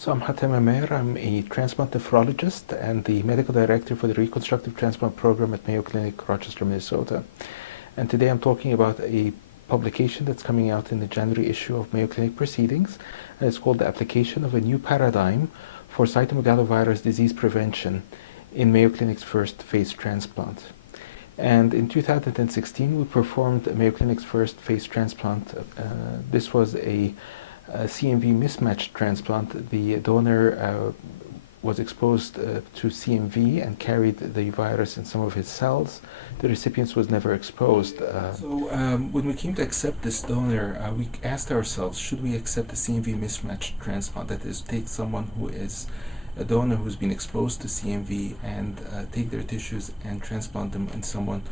So I'm Mayo. I'm a transplant nephrologist and the medical director for the reconstructive transplant program at Mayo Clinic, Rochester, Minnesota. And today I'm talking about a publication that's coming out in the January issue of Mayo Clinic Proceedings, and it's called The Application of a New Paradigm for Cytomegalovirus Disease Prevention in Mayo Clinic's First Phase Transplant. And in 2016, we performed Mayo Clinic's first phase transplant. This was a CMV mismatched transplant. The donor was exposed to CMV and carried the virus in some of his cells. The recipient was never exposed. When we came to accept this donor, we asked ourselves, should we accept a CMV mismatched transplant? That is, take someone who is a donor who's been exposed to CMV and take their tissues and transplant them in someone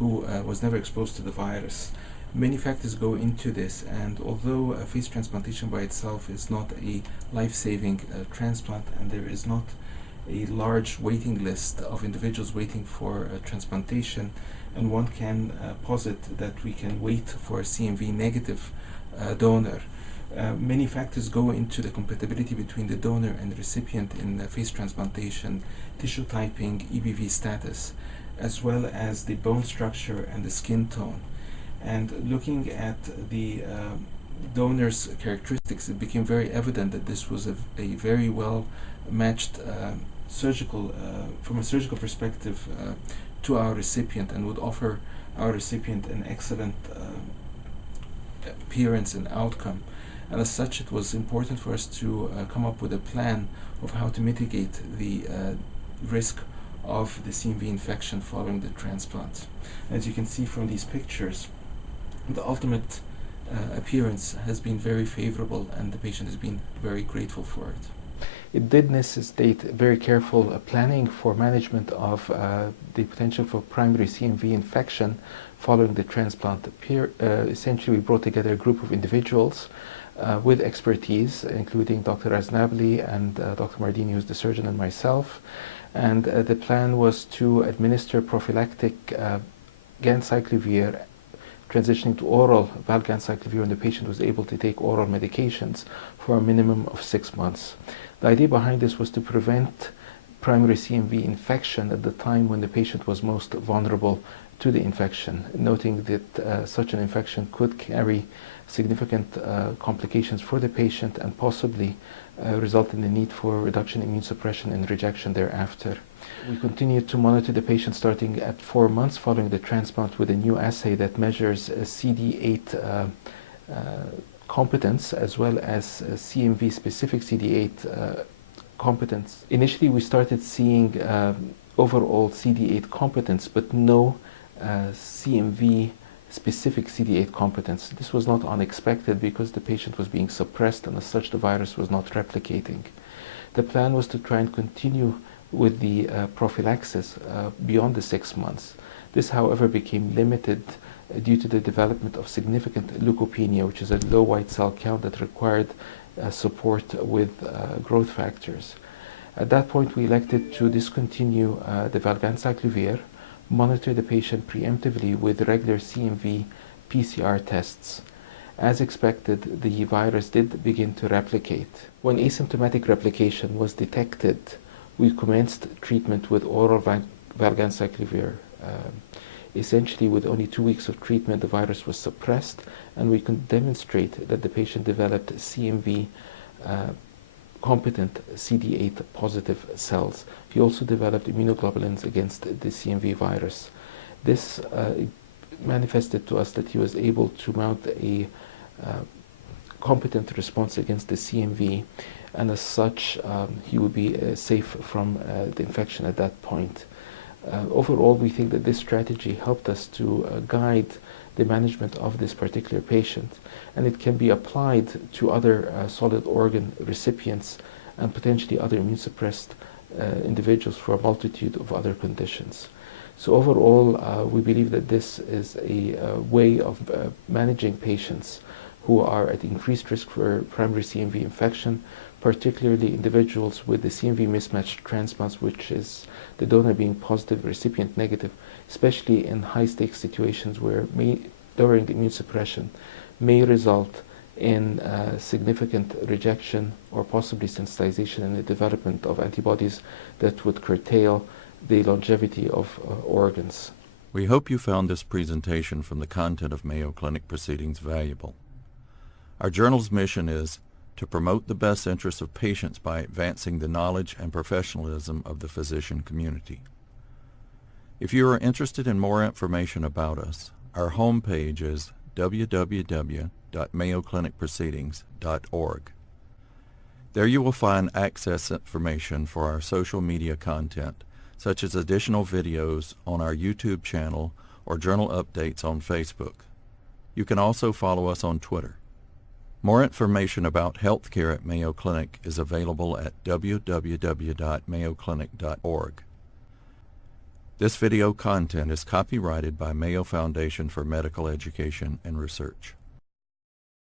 who was never exposed to the virus. Many factors go into this, and although a phase transplantation by itself is not a life-saving transplant, and there is not a large waiting list of individuals waiting for transplantation, and one can posit that we can wait for a CMV negative donor. Many factors go into the compatibility between the donor and the recipient in phase transplantation: tissue typing, EBV status, as well as the bone structure and the skin tone. And looking at the donor's characteristics, it became very evident that this was a very well matched from a surgical perspective to our recipient, and would offer our recipient an excellent appearance and outcome. And as such, it was important for us to come up with a plan of how to mitigate the risk of the CMV infection following the transplant. As you can see from these pictures, the ultimate appearance has been very favorable, and the patient has been very grateful for it. It did necessitate very careful planning for management of the potential for primary CMV infection following the transplant. Essentially, we brought together a group of individuals with expertise, including Dr. Aznabli and Dr. Mardini, who's the surgeon, and myself. And the plan was to administer prophylactic ganciclovir, transitioning to oral valganciclovir when the patient was able to take oral medications for a minimum of 6 months. The idea behind this was to prevent primary CMV infection at the time when the patient was most vulnerable to the infection, noting that such an infection could carry significant complications for the patient and possibly result in the need for reduction in immune suppression and rejection thereafter. We continued to monitor the patient starting at 4 months following the transplant with a new assay that measures CD8 competence as well as CMV-specific CD8 competence. Initially, we started seeing overall CD8 competence, but no CMV-specific CD8 competence. This was not unexpected because the patient was being suppressed, and as such the virus was not replicating. The plan was to try and continue with the prophylaxis beyond the 6 months. This, however, became limited due to the development of significant leukopenia, which is a low white cell count that required support with growth factors. At that point, we elected to discontinue the valganciclovir, monitor the patient preemptively with regular CMV PCR tests. As expected, the virus did begin to replicate. When asymptomatic replication was detected, we commenced treatment with oral valganciclovir. Essentially, with only 2 weeks of treatment, the virus was suppressed, and we could demonstrate that the patient developed CMV competent CD8 positive cells. He also developed immunoglobulins against the CMV virus. This manifested to us that he was able to mount a competent response against the CMV, and as such he would be safe from the infection at that point. Overall, we think that this strategy helped us to guide the management of this particular patient, and it can be applied to other solid organ recipients and potentially other immune suppressed individuals for a multitude of other conditions. So overall, we believe that this is a way of managing patients who are at increased risk for primary CMV infection, particularly individuals with the CMV mismatched transplants, which is the donor being positive, recipient negative, especially in high-stakes situations where during the immune suppression may result in significant rejection or possibly sensitization in the development of antibodies that would curtail the longevity of organs. We hope you found this presentation from the content of Mayo Clinic Proceedings valuable. Our journal's mission is to promote the best interests of patients by advancing the knowledge and professionalism of the physician community. If you are interested in more information about us, our homepage is www.mayoclinicproceedings.org. There you will find access information for our social media content, such as additional videos on our YouTube channel or journal updates on Facebook. You can also follow us on Twitter. More information about healthcare at Mayo Clinic is available at www.mayoclinic.org. This video content is copyrighted by Mayo Foundation for Medical Education and Research.